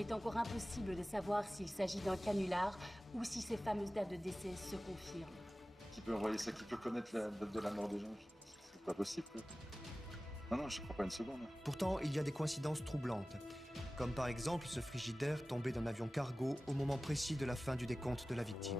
est encore impossible de savoir s'il s'agit d'un canular ou si ces fameuses dates de décès se confirment. Qui peut envoyer ça? Qui peut connaître la date de la mort des gens? C'est pas possible. Non, je crois pas une seconde. Pourtant, il y a des coïncidences troublantes. Comme par exemple ce frigidaire tombé d'un avion cargo au moment précis de la fin du décompte de la victime.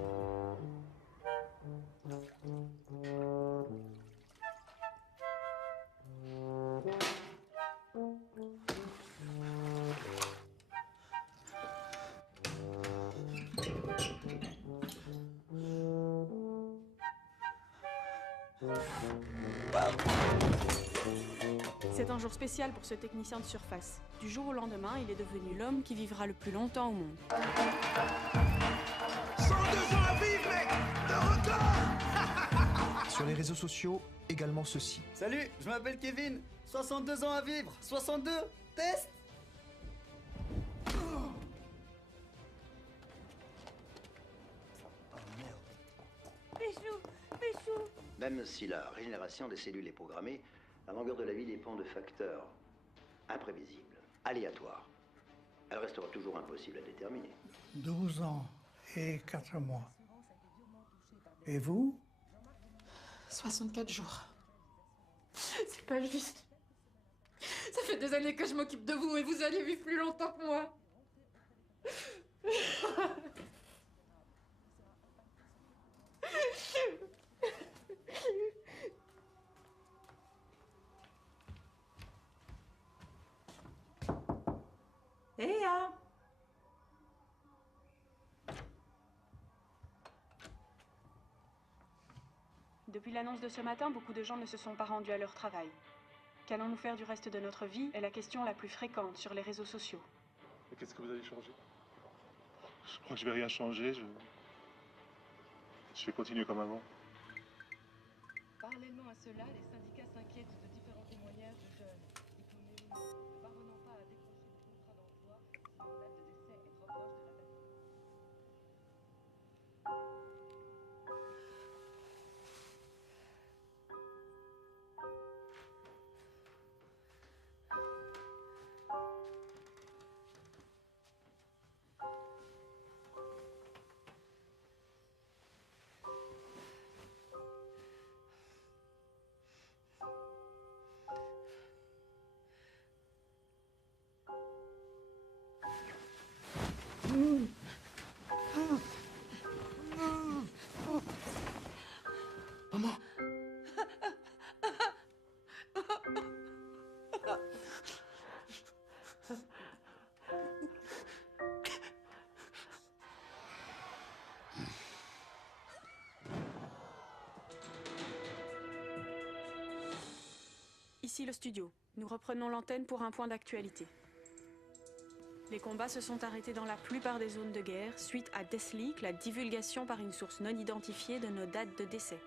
C'est un jour spécial pour ce technicien de surface. Du jour au lendemain, il est devenu l'homme qui vivra le plus longtemps au monde. 102 ans à vivre, mec! Le record! Sur les réseaux sociaux, également ceci. Salut, je m'appelle Kevin. 62 ans à vivre. 62. Test. Même si la régénération des cellules est programmée, la longueur de la vie dépend de facteurs imprévisibles, aléatoires. Elle restera toujours impossible à déterminer. 12 ans et 4 mois. Et vous? 64 jours. C'est pas juste. Ça fait des années que je m'occupe de vous et vous allez vivre plus longtemps que moi. Léa! Depuis l'annonce de ce matin, beaucoup de gens ne se sont pas rendus à leur travail. Qu'allons-nous faire du reste de notre vie est la question la plus fréquente sur les réseaux sociaux. Et qu'est-ce que vous allez changer? Je crois que je vais rien changer. Je vais continuer comme avant. Parallèlement à cela, les syndicats s'inquiètent de différents témoignages de jeunes diplômés ou non, ne parvenant pas à décrocher des contrats d'emploi si leur date de décès est trop proche de la date. Maman. Ici le studio. Nous reprenons l'antenne pour un point d'actualité. Les combats se sont arrêtés dans la plupart des zones de guerre suite à Deathleak, la divulgation par une source non identifiée de nos dates de décès.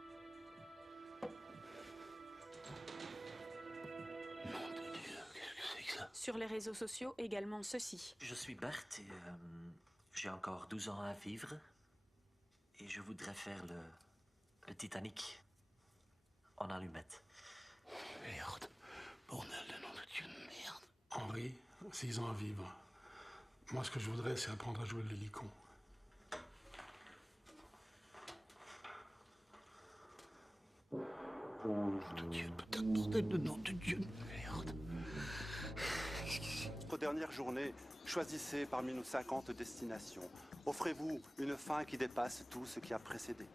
Nom de Dieu, qu'est-ce que c'est que ça? Sur les réseaux sociaux, également ceci. Je suis Bart et j'ai encore 12 ans à vivre. Et je voudrais faire le Titanic en allumette. Merde. Bordel de nom de Dieu de merde. Henri, 6 ans à vivre. Moi, ce que je voudrais, c'est apprendre à jouer de l'hélicon. Nom de Dieu, putain de bordel de nom de Dieu de merde. Notre dernière journée, choisissez parmi nos 50 destinations. Offrez-vous une fin qui dépasse tout ce qui a précédé.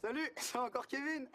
Salut, c'est encore Kevin.